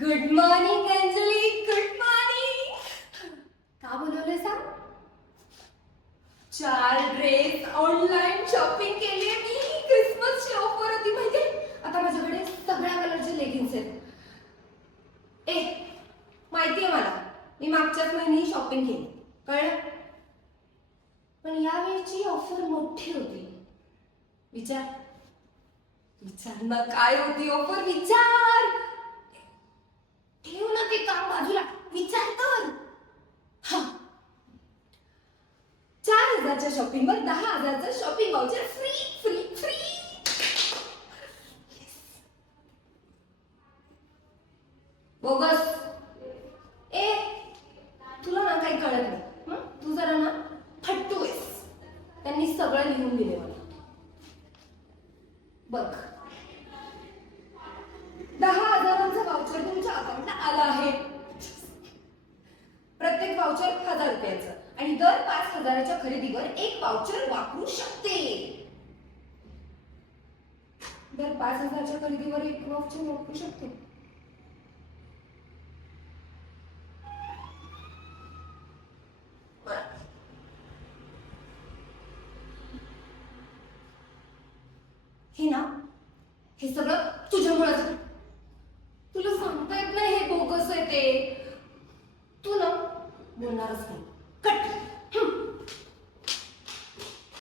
Good morning Anjali good morning का बोलवलं सांग? चार ड्रेस ऑनलाईन शॉपिंग केली मी. क्रिसमस ऑफर होती माहितीये आता माझ्याकडे सगळ्या कलरचे लेगिन्स आहेत. ए माहितीये मला. मी मागच्याच महिने शॉपिंग केली. कळलं? पण यावेळीची ऑफर मोठी होती. विचार. विचार. ना काय होती ऑफर विचार ठेव ना ते काम बाजूला विचार कर हा चार हजारच्या शॉपिंगवर दहा हजारचं shopping voucher free free free bogus. ए तुला ना काही कळत नाही. तू जरा ना फट्टू आहेस. त्यांनी सगळं लिहून दिले मला. बघ दहा हजारांचं वाउचर तुमच्या अकाउंटला आलं आहे व्हाउचर हजार रुपयाचं. आणि दर पाच हजाराच्या खरेदीवर एक व्हाउचर वापरू शकते. दर पाच हजारच्या खरेदीवर एक वाउचर वापरू शकते. हे ना हे सगळं तुझ्यामुळे बोलणारच नाही कट